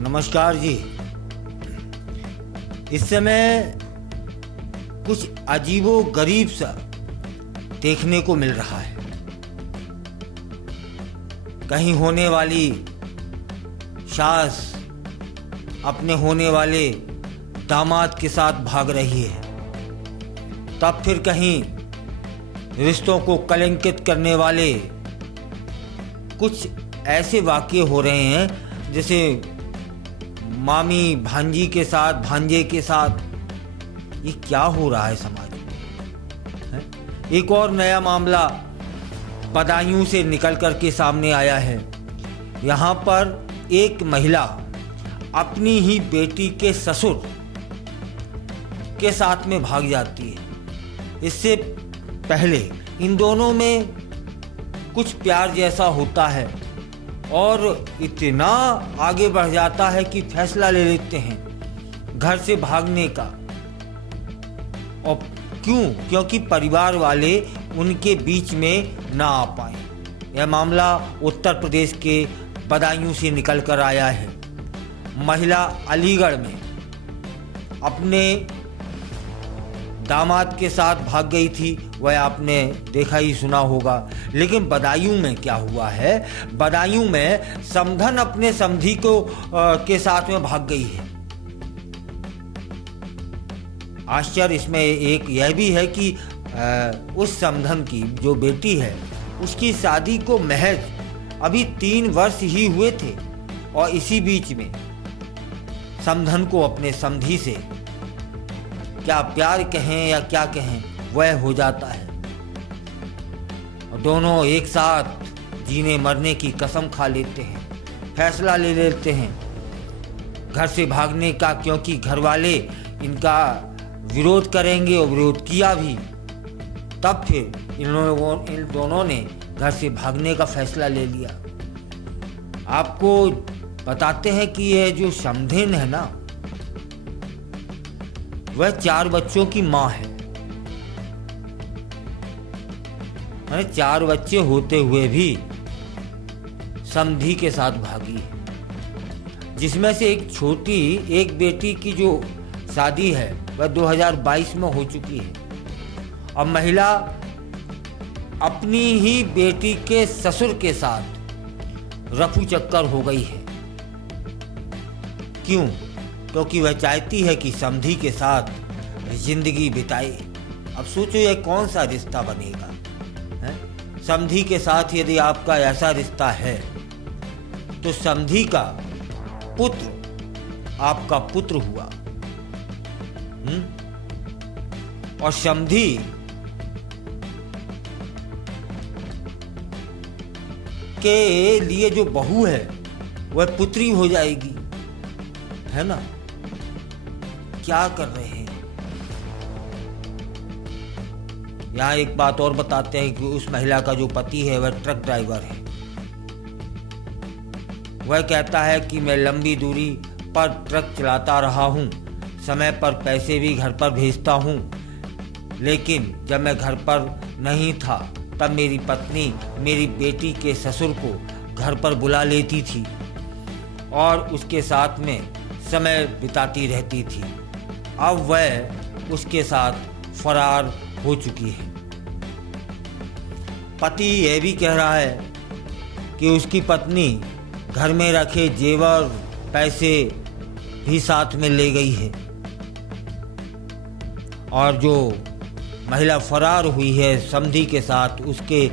नमस्कार जी। इस समय कुछ अजीबो गरीब सा देखने को मिल रहा है। कहीं होने वाली सास अपने होने वाले दामाद के साथ भाग रही है, तब फिर कहीं रिश्तों को कलंकित करने वाले कुछ ऐसे वाक़ये हो रहे हैं जैसे मामी भांजी के साथ, भांजे के साथ। ये क्या हो रहा है समाज में? एक और नया मामला बदायूं से निकल कर के सामने आया है। यहाँ पर एक महिला अपनी ही बेटी के ससुर के साथ में भाग जाती है। इससे पहले इन दोनों में कुछ प्यार जैसा होता है और इतना आगे बढ़ जाता है कि फैसला ले लेते हैं घर से भागने का। और क्यों? क्योंकि परिवार वाले उनके बीच में ना आ पाए। यह मामला उत्तर प्रदेश के बदायूं से निकल कर आया है। महिला अलीगढ़ में अपने दामाद के साथ भाग गई थी, वह आपने देखा ही सुना होगा। लेकिन बदायूं में क्या हुआ है? बदायूं में समधन अपने समधी को के साथ में भाग गई है। आश्चर्य इसमें एक यह भी है कि उस समधन की जो बेटी है उसकी शादी को महज अभी 3 वर्ष ही हुए थे और इसी बीच में समधन को अपने समधी से क्या प्यार कहें या क्या कहें, वह हो जाता है। और दोनों एक साथ जीने मरने की कसम खा लेते हैं, फैसला ले लेते हैं घर से भागने का, क्योंकि घर वाले इनका विरोध करेंगे और विरोध किया भी। तब फिर इन दोनों ने घर से भागने का फैसला ले लिया। आपको बताते हैं कि यह जो समधन है ना, वह 4 बच्चों की माँ है। 4 बच्चे होते हुए भी समधी के साथ भागी है, जिसमें से एक बेटी की जो शादी है वह 2022 में हो चुकी है। अब महिला अपनी ही बेटी के ससुर के साथ रफू चक्कर हो गई है। क्यों? क्योंकि वह चाहती है कि समधी के साथ जिंदगी बिताए। अब सोचो यह कौन सा रिश्ता बनेगा है? समधी के साथ यदि आपका ऐसा रिश्ता है तो समधी का पुत्र आपका पुत्र हुआ। और समधी के लिए जो बहू है वह पुत्री हो जाएगी, है ना? क्या कर रहे हैं? यहाँ एक बात और बताते हैं कि उस महिला का जो पति है वह ट्रक ड्राइवर है। वह कहता है कि मैं लंबी दूरी पर ट्रक चलाता रहा हूँ, समय पर पैसे भी घर पर भेजता हूँ, लेकिन जब मैं घर पर नहीं था तब मेरी पत्नी मेरी बेटी के ससुर को घर पर बुला लेती थी और उसके साथ में समय बिताती रहती थी। अब वह उसके साथ फरार हो चुकी है। पति यह भी कह रहा है कि उसकी पत्नी घर में रखे जेवर पैसे भी साथ में ले गई है और जो महिला फरार हुई है समधी के साथ, उसके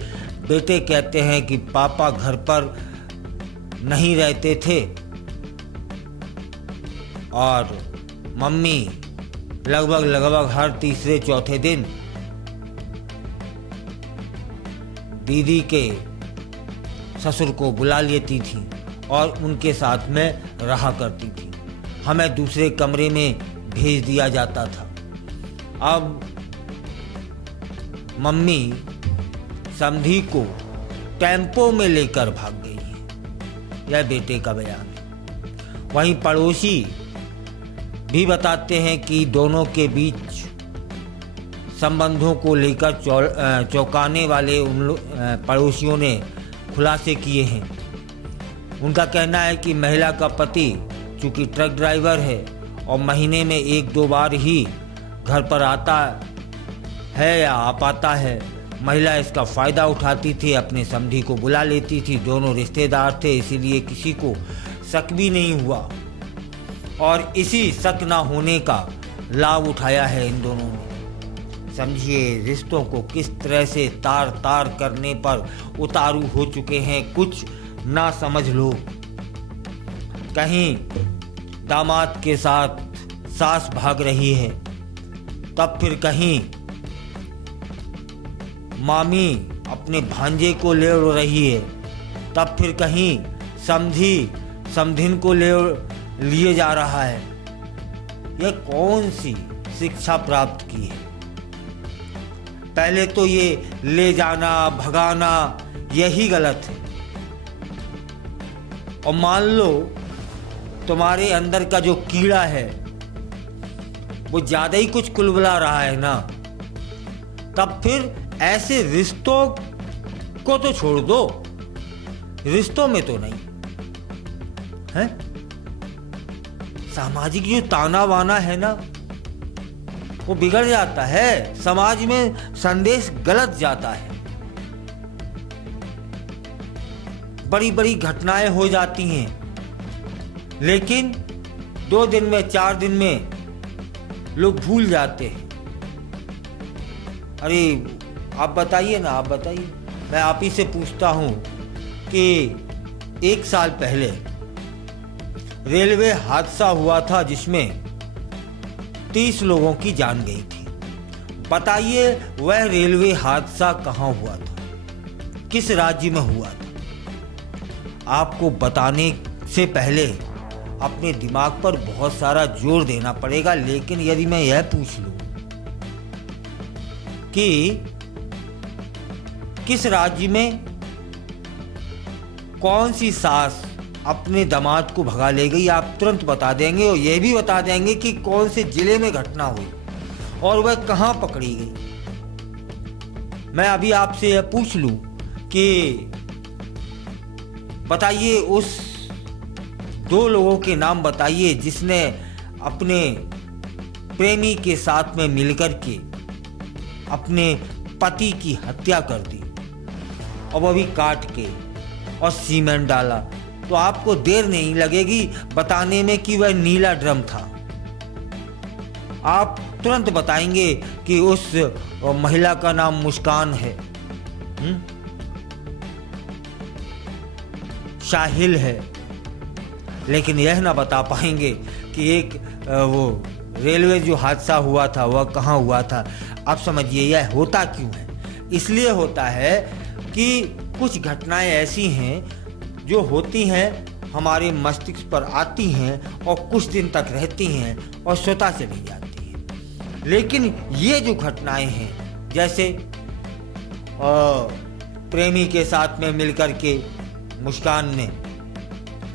बेटे कहते हैं कि पापा घर पर नहीं रहते थे और मम्मी लगभग हर तीसरे चौथे दिन दीदी के ससुर को बुला लेती थी और उनके साथ में रहा करती थी। हमें दूसरे कमरे में भेज दिया जाता था। अब मम्मी समधी को टेम्पो में लेकर भाग गई है, यह बेटे का बयान है। वहीं पड़ोसी भी बताते हैं कि दोनों के बीच संबंधों को लेकर चौंकाने वाले पड़ोसियों ने खुलासे किए हैं। उनका कहना है कि महिला का पति चूँकि ट्रक ड्राइवर है और महीने में 1-2 बार ही घर पर आता है या आ पाता है, महिला इसका फ़ायदा उठाती थी, अपने समधी को बुला लेती थी। दोनों रिश्तेदार थे, इसीलिए किसी को शक भी नहीं हुआ और इसी शक ना होने का लाभ उठाया है इन दोनों ने। समझिए रिश्तों को किस तरह से तार तार करने पर उतारू हो चुके हैं कुछ ना समझ लोग। कहीं दामाद के साथ सास भाग रही है, तब फिर कहीं मामी अपने भांजे को ले उड़ रही है, तब फिर कहीं समधी समधिन को लिए जा रहा है। यह कौन सी शिक्षा प्राप्त की है? पहले तो ये ले जाना भगाना यही गलत है। और मान लो तुम्हारे अंदर का जो कीड़ा है वो ज्यादा ही कुछ कुलबुला रहा है ना, तब फिर ऐसे रिश्तों को तो छोड़ दो, रिश्तों में तो नहीं है। सामाजिक जो ताना बाना है ना वो बिगड़ जाता है, समाज में संदेश गलत जाता है, बड़ी बड़ी घटनाएं हो जाती हैं, लेकिन 2 दिन में 4 दिन में लोग भूल जाते हैं। अरे आप बताइए ना, आप बताइए। मैं आप ही से पूछता हूं कि 1 साल पहले रेलवे हादसा हुआ था जिसमें 30 लोगों की जान गई थी। बताइए वह रेलवे हादसा कहाँ हुआ था, किस राज्य में हुआ था? आपको बताने से पहले अपने दिमाग पर बहुत सारा जोर देना पड़ेगा। लेकिन यदि मैं यह पूछ लूं कि किस राज्य में कौन सी सास अपने दामाद को भगा ले गई, आप तुरंत बता देंगे और यह भी बता देंगे कि कौन से जिले में घटना हुई और वह कहां पकड़ी गई। मैं अभी आपसे यह पूछ लूं कि बताइए उस 2 लोगों के नाम बताइए जिसने अपने प्रेमी के साथ में मिलकर के अपने पति की हत्या कर दी और वो भी काट के और सीमेंट डाला। तो आपको देर नहीं लगेगी बताने में कि वह नीला ड्रम था। आप तुरंत बताएंगे कि उस महिला का नाम मुस्कान है, शाहिल है, लेकिन यह ना बता पाएंगे कि एक वो रेलवे जो हादसा हुआ था वह कहाँ हुआ था। आप समझिए यह होता क्यों है? इसलिए होता है कि कुछ घटनाएं ऐसी हैं जो होती हैं, हमारे मस्तिष्क पर आती हैं और कुछ दिन तक रहती हैं और स्वतः चली जाती हैं। लेकिन ये जो घटनाएं हैं, जैसे प्रेमी के साथ में मिलकर के मुस्कान ने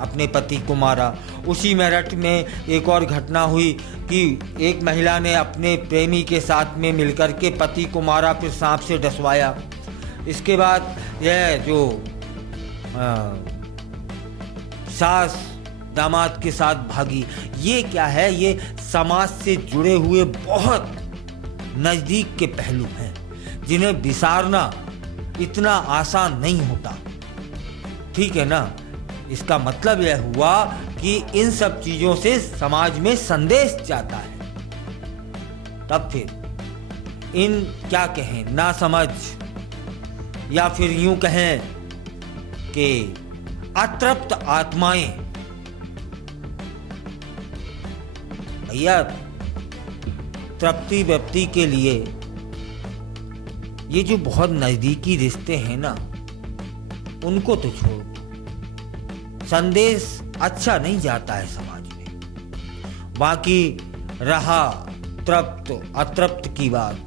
अपने पति को मारा, उसी मेरठ में एक और घटना हुई कि एक महिला ने अपने प्रेमी के साथ में मिलकर के पति को मारा, फिर सांप से डसवाया। इसके बाद यह जो सास दामाद के साथ भागी, ये क्या है? ये समाज से जुड़े हुए बहुत नज़दीक के पहलू हैं जिन्हें विसारना इतना आसान नहीं होता। ठीक है ना? इसका मतलब यह हुआ कि इन सब चीजों से समाज में संदेश जाता है। तब फिर इन क्या कहें, ना समझ या फिर यूं कहें कि अतृप्त आत्माएं, भैया तृप्ति व्यक्ति के लिए ये जो बहुत नजदीकी रिश्ते हैं ना, उनको तो छोड़ दो, संदेश अच्छा नहीं जाता है समाज में। बाकी रहा तृप्त अतृप्त की बात,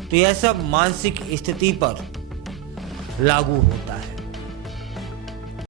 तो यह सब मानसिक स्थिति पर लागू होता है।